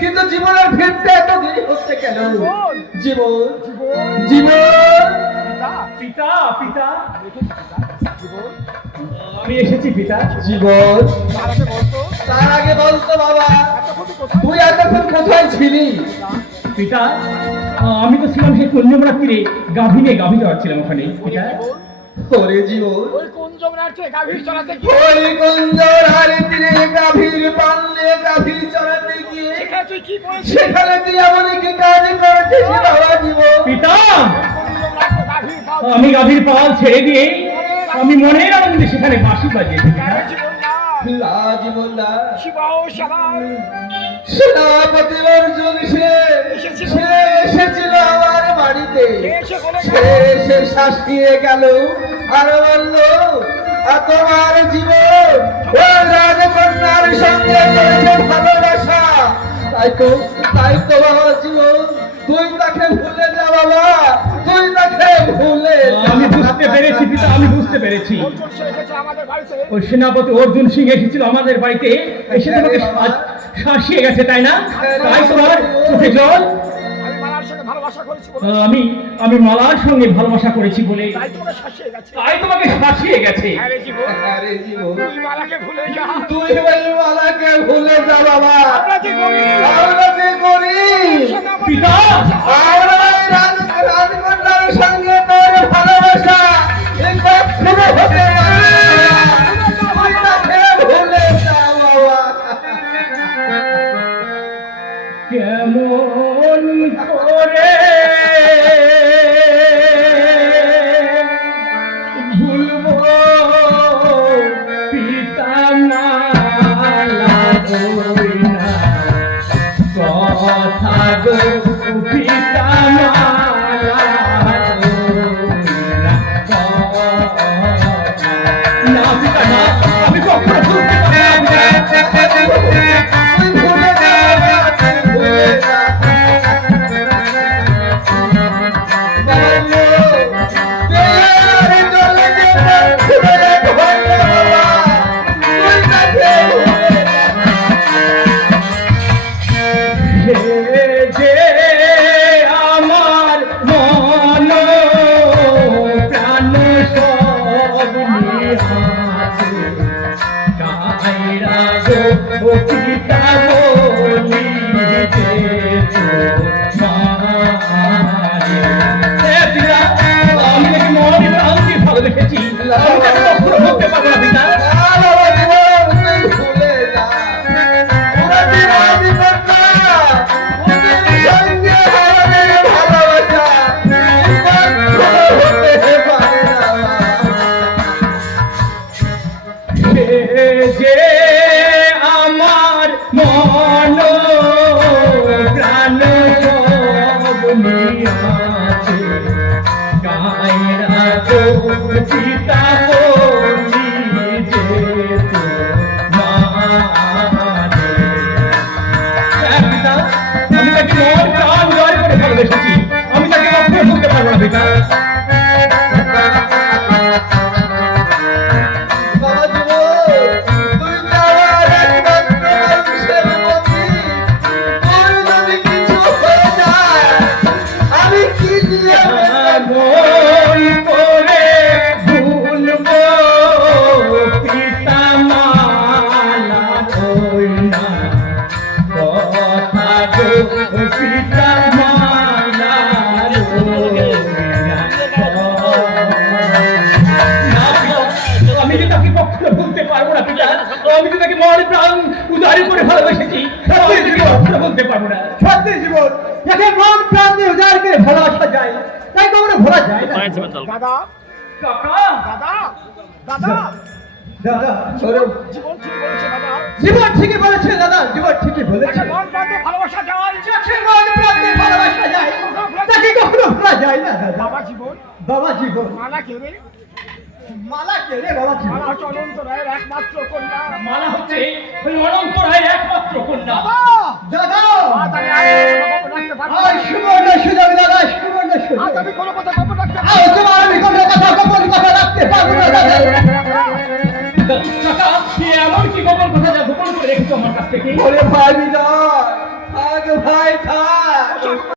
কিন্তু জীবনের ভিড়টা এত দেরি হচ্ছে কেন? জীবন জীবন পিতা পিতা আমি এসেছি পিতা। জীবন তার আগে বলতো বাবা, তুই এতক্ষণ কোথায় ছিলি? পিতা আমি তো ছিলাম সেই কন্যামরা তীরে গাভী নিয়ে গাভী চড়াচ্ছিলাম ওখানে পিতা। ওরে জীবন, ওই কোন যমুনার চেয়ে গাভীর চড়াতে কি ওই কুঞ্জর তীরে গাভীর পালনে গাভী চড়াতে গিয়ে সেখানে তুই কি করেছিস? সেখানে তুই এমন কি কাজ করেছিস বাবা? জীবন পিতা কোন যমুনার চেয়ে গাভীর পাল আমি গাভীর পাল ছেড়ে দিয়ে আমি মনের আনন্দে সেখানে বাঁশি বাজিয়েছি পিতা। জীবন না না জীবন না, শিবাও সবার সেনাপতি অর্জুন সে এসেছিল আমার বাড়িতে। সে এসে শাসিয়ে গেল আর বলল, তোমার জীবন ওই রাজকন্যার সঙ্গে করেছে ভালোবাসা। তাই তো বাবা জীবন, তুই তাকে ভুলে যা বাবা, তুই তাকে ভুলে যা। আমি বুঝতে পেরেছি পিতা, আমি বুঝতে পেরেছি। অর্জুন সে এসেছে আমাদের বাড়িতে। ওই সেনাপতি অর্জুন সিং এসেছিল আমাদের বাড়িতে, এসে তোমাকে শাসিয়ে গেছে তাই না? তাই তোমার চোখে জল? আমি মালার সঙ্গে ভালোবাসা করেছি বলে আমি মালার সঙ্গে ভালোবাসা করেছি বলে তাই তোমাকে শাসিয়ে গেছে। তাই তোমাকে শাসিয়ে গেছে। আরে জীবন, আরে জীবন, তুই মালাকে ভুলে যা। তুই ওই মালাকে ভুলে যা বাবা। আমরা যে করি আমরা যে করি পিতা আমরা ওই রাজকন্যার সঙ্গে তোর ভালোবাসা এই কখনো হতে পারে না। তুই তাকে ভুলে যা বাবা। কেমন করে ভুলবো পিতা মালা ওই না কথা গো পিতা মালা না পিতা না, আমি কখনো ভুলতে পারি না। তুই ভুলে যা বাবা, তুই ভুলে যা। বাবা, তুই চলে যেতে ভুলে ভুলে বাবা, তুই তাকে ভুলে যা। যে আমার মন প্রাণ সব নিহাছে কায়রা গো পিতা বলি যে আমি নাকি মনে প্রাণ দিয়ে ভালোবেসেছি, আমি তাকে কখনো বলতে পারবো না পিতা। বাবা জীবন, তুই ভুলে যা। ওরা যে রাজকন্যা, ওদের সঙ্গে আমাদের ভালোবাসা এই কখনো হতে পারে না বাবা। যে আমার মন প্রাণ সব নিয়াছে কায়রা গো পিতা বলি যে তোমারে। পিতা আমি তাকে মন প্রাণ জয় করে ভালোবেসেছি, আমি তাকে কখনো ভুলতে পারবো না পিতা। বাবা জীবন, তুই তো আমার একমাত্র মানুষের মতি। তোর যদি কিছু হয়ে যায়, আমি কি দিয়ে মন করে ভুলবো পিতা মালা ওই না কথা গো পিতা মালা আমি যে তাকে কখনো ভুলতে পারবো না পিতা, আমি যে তাকে মন প্রাণ উদারি করে ভালোবেসেছি, আমি তাকে কখনো বলতে পারবো না। সত্যি জীবন, যাকে মন প্রাণ দিয়ে উজাড় করে ভালোবাসা যায়, তাই কখনো ভোলা যায় না। দাদা কাকা দাদা দাদা দাদা, জীবন ঠিক বলেছে দাদা। জীবন ঠিকই বলেছে দাদা, জীবন ঠিকই বলেছে। একটা মন প্রাণে ভালোবাসা যায়। যাকে মন প্রাণ দিয়ে ভালোবাসা যায়, তাকে কখনো ভোলা যায় না দাদা। বাবা জীবন, বাবা জীবন, মালা কে রে? মালা কে রে বাবা জীবন? মালা হচ্ছে অনন্ত রায়ের একমাত্র কন্যা। মালা হচ্ছে ওই অনন্ত রায়ের একমাত্র কন্যা। দাদা, আজ আমি আর কোনো কথা গোপন রাখতে পারবো না। আজ সুবর্ণ সুযোগ দাদা, সুবর্ণ সুযোগ। আজ আমি কোনো কথা গোপন রাখতে পারবো আজ তোমার আমি কোনো কথা গোপন কথা রাখতে পারবো না দাদা। কাকা সে এমন কি গোপন কথা যা গোপন করে রেখেছো আমার কাছ থেকে? ওরে ভাই বিজয়, ভাই থাক